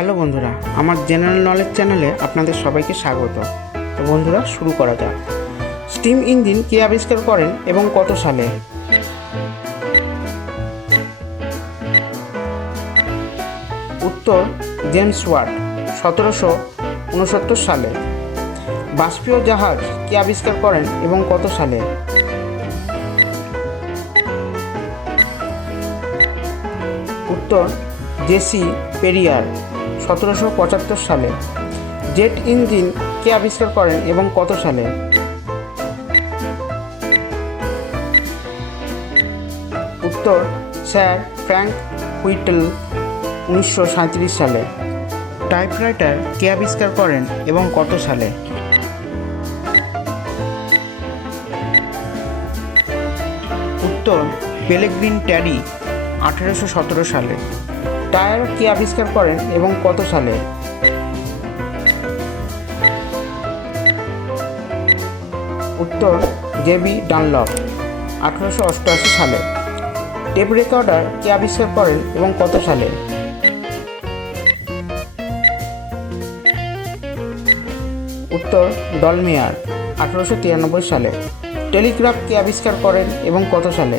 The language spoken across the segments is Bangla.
হ্যালো বন্ধুরা, আমার জেনারেল নলেজ চ্যানেলে আপনাদের সবাইকে স্বাগত। তো বন্ধুরা, শুরু করা যাক। স্টিম ইঞ্জিন কে আবিষ্কার করেন এবং কত সালে? উত্তর জেমস ওয়াট সতেরোশো উনসত্তর সালে। বাষ্পীয় জাহাজ কে আবিষ্কার করেন এবং কত সালে? উত্তর জেসি পেরিয়ার সতেরোশো পঁচাত্তর সালে। জেট ইঞ্জিন কে আবিষ্কার করেন এবং কত সালে? উত্তর, স্যার ফ্র্যাঙ্ক হুইটল, উনিশশো সালে। টাইপরাইটার কে আবিষ্কার করেন এবং কত সালে? উত্তর, পেলেগ্রিন ট্যারি, আঠেরোশো সতেরো সালে। টায়ার কে আবিষ্কার করেন এবং কত সালে? উত্তর জেবি ডানলপ আঠেরোশো অষ্টআশি সালে। টেপ রেকর্ডার কে আবিষ্কার করেন এবং কত সালে? উত্তর, ডলমেয়ার, আঠেরোশো তিরানব্বই সালে। টেলিগ্রাফ কে আবিষ্কার করেন এবং কত সালে?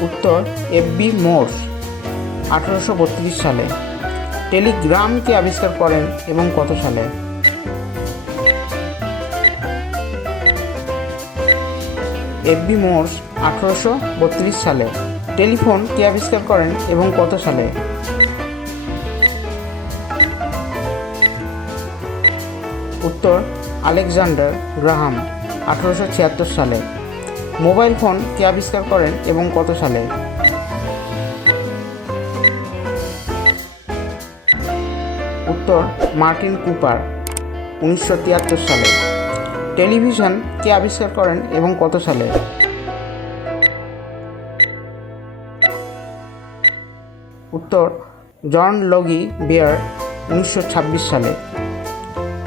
উত্তর এফবি মোর্স আঠেরোশো বত্রিশ সালে। টেলিগ্রামকে আবিষ্কার করেন এবং কত সালে? এফবি মোর্স আঠেরোশো বত্রিশ সালে। টেলিফোন কে আবিষ্কার করেন এবং কত সালে? উত্তর আলেকজান্ডার গ্রাহাম, আঠেরোশো ছিয়াত্তর সালে। মোবাইল ফোন কে আবিষ্কার করেন এবং কত সালে? উত্তর, মার্টিন কুপার, উনিশশো তিয়াত্তর সালে। টেলিভিশন কে আবিষ্কার করেন এবং কত সালে? উত্তর, জন লগি বিয়ার, উনিশশো ছাব্বিশ সালে।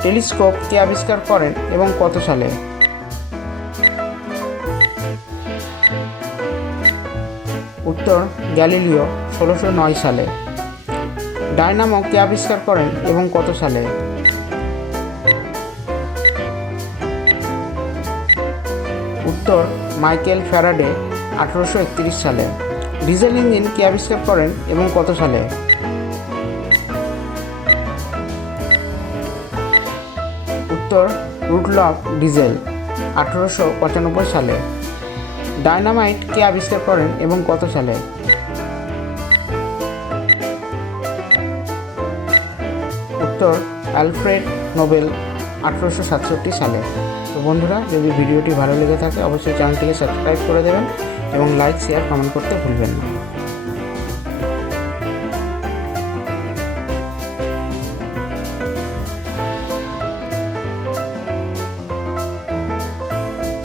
টেলিস্কোপ কে আবিষ্কার করেন এবং কত সালে? উত্তর গ্যালিলিও ষোলোশো নয় সালে। ডায়নামো কে আবিষ্কার করেন এবং কত সালে? উত্তর মাইকেল ফ্যারাডে আঠারোশো একত্রিশ সালে। ডিজেল ইঞ্জিন কে আবিষ্কার করেন এবং কত সালে? উত্তর রুটলক ডিজেল আঠারোশো পঁচানব্বই সালে। ডায়নামাইট কে আবিষ্কার করেন এবং কত সালে? উত্তর, অ্যালফ্রেড নোবেল আঠেরোশো সাতষট্টি সালে। তো বন্ধুরা, যদি ভিডিওটি ভালো লেগে থাকে, অবশ্যই চ্যানেলটিকে সাবস্ক্রাইব করে দেবেন এবং লাইক, শেয়ার, কমেন্ট করতে ভুলবেন না।